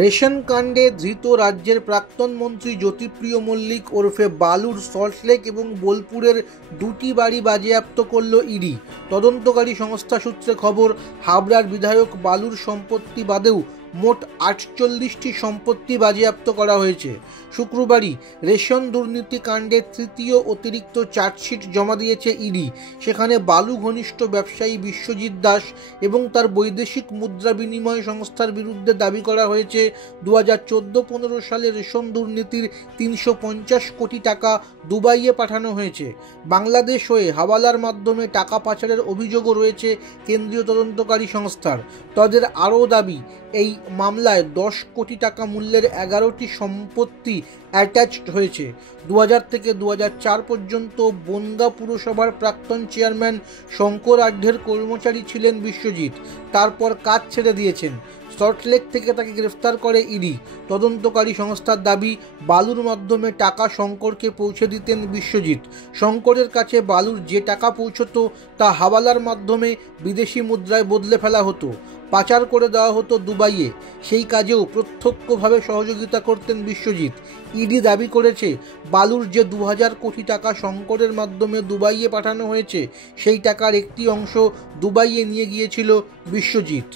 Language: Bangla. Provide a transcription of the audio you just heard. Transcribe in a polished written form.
রেশন কাণ্ডে ধৃত রাজ্যের প্রাক্তন মন্ত্রী জ্যোতিপ্রিয় মল্লিক ওরফে বালুর সল্টলেক এবং বোলপুরের দুটি বাড়ি বাজেয়াপ্ত করল ইডি। তদন্তকারী সংস্থা সূত্রে খবর, হাবড়ার বিধায়ক বালুর সম্পত্তি বাদেও মোট ৪৮টি সম্পত্তি বাজেয়াপ্ত করা হয়েছে। শুক্রবারই রেশন দুর্নীতি কাণ্ডে তৃতীয় অতিরিক্ত চার্জশিট জমা দিয়েছে ইডি। সেখানে বালু ঘনিষ্ঠ ব্যবসায়ী বিশ্বজিৎ দাস এবং তার বৈদেশিক মুদ্রা বিনিময় সংস্থার বিরুদ্ধে দাবি করা হয়েছে 2014-15 সালে রেশন দুর্নীতির 350 কোটি টাকা দুবাইয়ে পাঠানো হয়েছে। বাংলাদেশ হয়ে হাওয়ালার মাধ্যমে টাকা পাচারের অভিযোগও রয়েছে কেন্দ্রীয় তদন্তকারী সংস্থার। তাদের আরও দাবি, এই মামলায় 10 কোটি টাকা মূল্যের 11টি সম্পত্তি অ্যাটাচড হয়েছে। 2000 থেকে 2004 পর্যন্ত বনগাঁ পুরসভার প্রাক্তন চেয়ারম্যান শঙ্কর আঢ্যের কর্মচারী ছিলেন বিশ্বজিৎ। তারপর কাজ ছেড়ে দিয়েছেন। সল্টলেক থেকে তাকে গ্রেফতার করে ইডি। তদন্তকারী সংস্থার দাবি, বালুর মাধ্যমে টাকা শঙ্করকে পৌঁছে দিতেন বিশ্বজিৎ। শঙ্করের কাছে বালুর যে টাকা পৌঁছতো তা হাওয়ালার মাধ্যমে বিদেশি মুদ্রায় বদলে ফেলা হতো, পাচার করে দেওয়া হতো দুবাইয়ে। সেই কাজেও প্রত্যক্ষভাবে সহযোগিতা করতেন বিশ্বজিৎ। ইডি দাবি করেছে, বালুর যে 2000 কোটি টাকা শঙ্করের মাধ্যমে দুবাইয়ে পাঠানো হয়েছে, সেই টাকার একটি অংশ দুবাইয়ে নিয়ে গিয়েছিল বিশ্বজিৎ।